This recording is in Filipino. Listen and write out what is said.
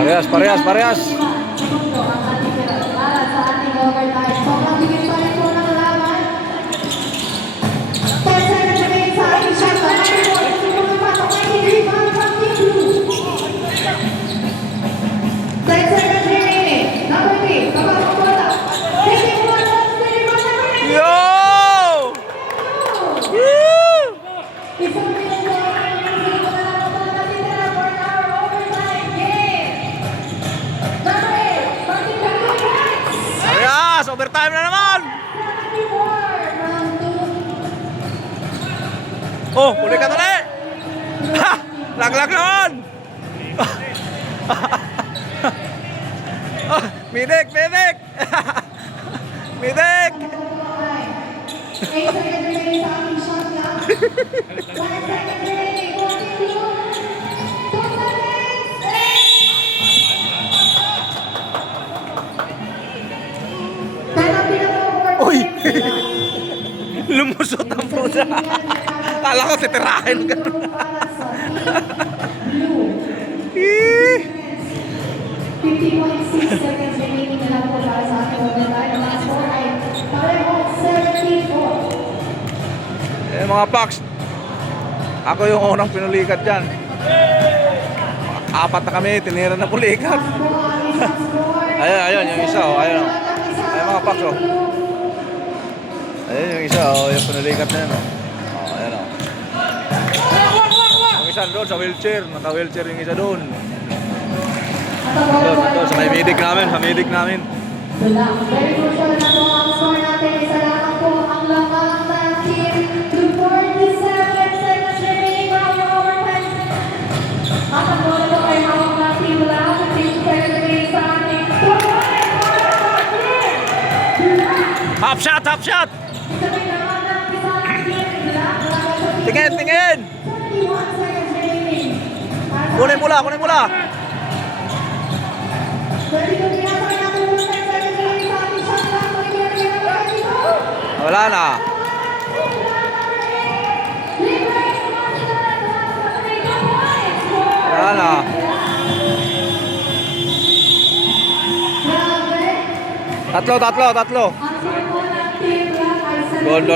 Parehas, parehas, parehas. Para sa ating overtime. Sobrang bigay pa rin po ng laban. 10 seconds remaining sa ating shot. Number 4, ito po ang patok. May rebound from Team Blue. 10 seconds remaining. Number 3, kapasok bola. Taking one, let's play rebound number 3. Yo! Woo! Isang minuto ang hindi ko na lang ito natitira for our overtime game. Number 8, Martin Campos. Parehas, overtime na naman. 74, round 2. Oh, huli ka tuloy. Ha! Laglag naman. Oh, Midik, Midik. Midik. 8 seconds remaining sa ating shot clock. 5 seconds remaining. 42. 2 seconds. Penalty number 4. Uy! Lumusot ang pusa. Kala ko titirahin ka. Eh. 50.6 seconds remaining na lang po para sa ating overtime. Ang last score ay pareho 74. Eh mga Pax, ako yung unang pinulikat dyan. Apat na kami, tinira na pulikat. Ayun, ayun, yung isa, oh, ayun. Ayun mga Pax, oh. Ayun yung isa, oh, yung pinulikat na yun, oh. Oh, ayun, oh. Yung isa doon sa wheelchair, naka-wheelchair yung isa doon. Doon, sa may medic namin, sa medic namin. Very crucial na po ang score natin. Isa lamang po ang lamang ng team to 47 seconds remaining from our overtime. At ang bola po ay hawak ng team Lang. 15 seconds remaining sa ating Half shot, half shot! Isabay naman ng isang team Lang. Tingin, tingin! 21 seconds remaining. Kunin mula, kunin mula! Ready to be natin natin 10 seconds remaining sa ating shot clock. Wala na. Wala na. Tatlo. Ang score po ng team Lang ay Gol,